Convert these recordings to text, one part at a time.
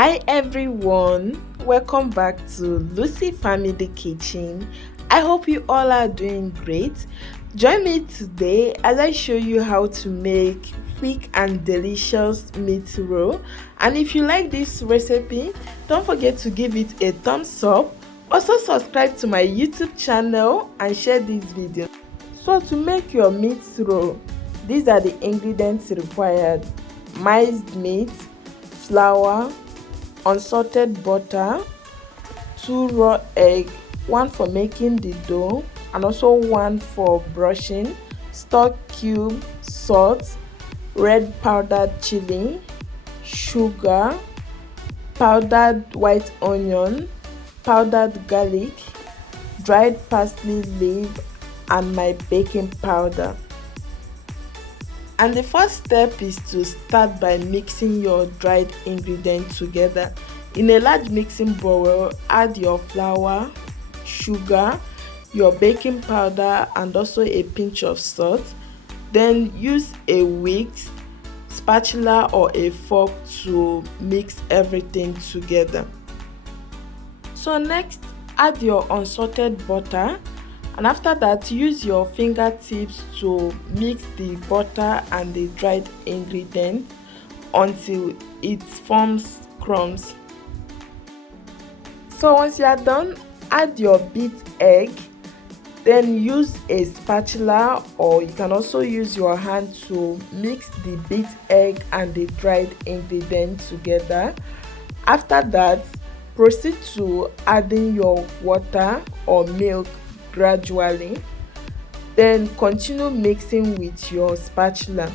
Hi everyone, welcome back to Lucy Family Kitchen. I hope you all are doing great. Join me today as I show you how to make quick and delicious meat roll. And if you like this recipe, don't forget to give it a thumbs up. Also subscribe to my YouTube channel and share this video. So to make your meat roll, these are the ingredients required: minced meat, flour, unsalted butter, 2 raw egg, 1 for making the dough and also 1 for brushing, stock cube, salt, red powdered chili, sugar, powdered white onion, powdered garlic, dried parsley leaf and my baking powder. And the first step is to start by mixing your dried ingredients together. In a large mixing bowl, add your flour, sugar, your baking powder and also a pinch of salt. Then use a whisk, spatula or a fork to mix everything together. So next, add your unsalted butter. And after that, use your fingertips to mix the butter and the dried ingredient until it forms crumbs. So once you are done, add your beat egg. Then use a spatula or you can also use your hand to mix the beat egg and the dried ingredient together. After that, proceed to adding your water or milk gradually. Then continue mixing with your spatula.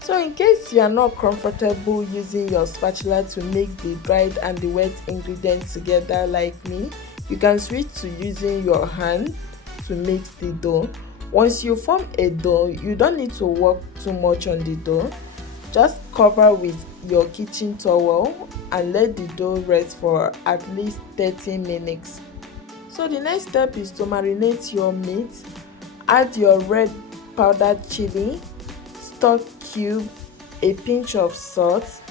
So in case you are not comfortable using your spatula to mix the dried and the wet ingredients together like me, you can switch to using your hand to mix the dough. Once you form a dough, you don't need to work too much on the dough. Just cover with your kitchen towel and let the dough rest for at least 30 minutes. So the next step is to marinate your meat. Add your red powdered chili, stock cube, a pinch of salt,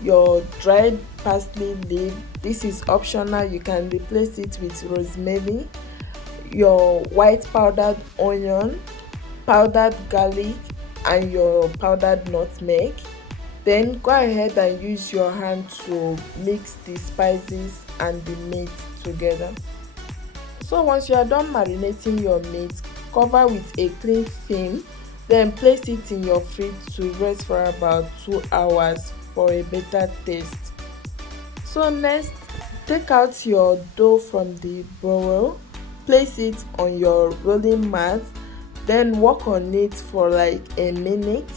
your dried parsley leaf. This is optional, you can replace it with rosemary, your white powdered onion, powdered garlic and your powdered nutmeg. Then go ahead and use your hand to mix the spices and the meat together. So once you are done marinating your meat, cover with a cling film, then place it in your fridge to rest for about 2 hours for a better taste. So next, take out your dough from the bowl, place it on your rolling mat, then work on it for like a minute,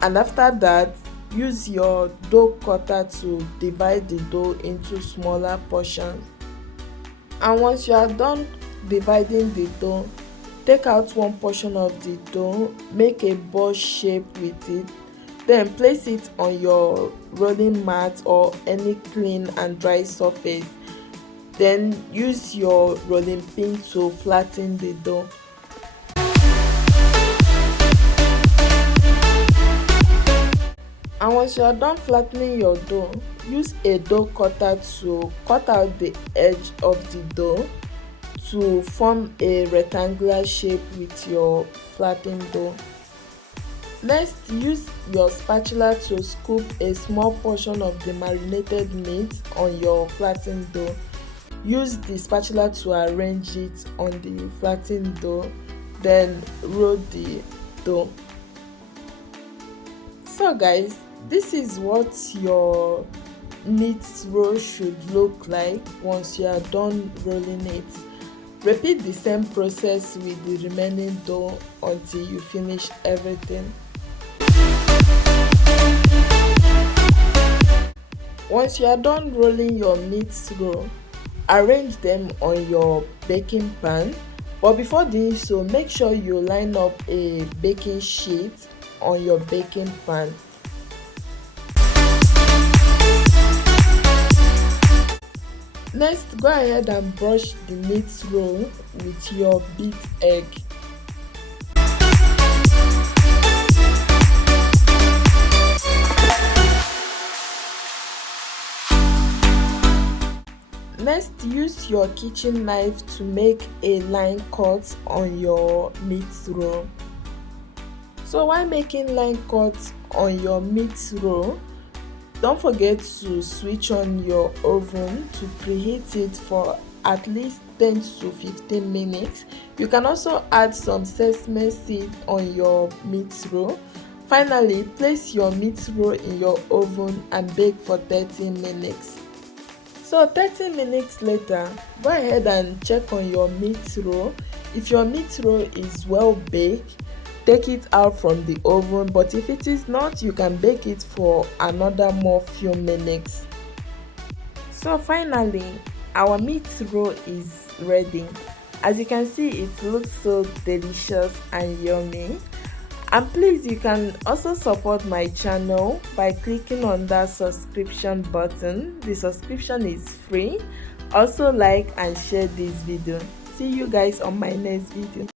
and after that, use your dough cutter to divide the dough into smaller portions. And once you are done dividing the dough, take out one portion of the dough, make a ball shape with it, then place it on your rolling mat or any clean and dry surface. Then use your rolling pin to flatten the dough. And once you are done flattening your dough, use a dough cutter to cut out the edge of the dough to form a rectangular shape with your flattened dough. Next, use your spatula to scoop a small portion of the marinated meat on your flattened dough. Use the spatula to arrange it on the flattened dough, then roll the dough. So guys, this is what your meat roll should look like once you are done rolling it. Repeat the same process with the remaining dough until you finish everything. Once you are done rolling your meat roll, arrange them on your baking pan. But before doing so, make sure you line up a baking sheet on your baking pan. Next, go ahead and brush the meat roll with your beat egg. Next, use your kitchen knife to make a line cut on your meat roll. So while making line cuts on your meat roll, don't forget to switch on your oven to preheat it for at least 10 to 15 minutes. You can also add some sesame seed on your meat roll. Finally, place your meat roll in your oven and bake for 30 minutes. So 30 minutes later, go ahead and check on your meat roll. If your meat roll is well baked, take it out from the oven, but if it is not, you can bake it for another more few minutes. So finally, our meat roll is ready. As you can see, it looks so delicious and yummy. And please, you can also support my channel by clicking on that subscription button. The subscription is free. Also like and share this video. See you guys on my next video.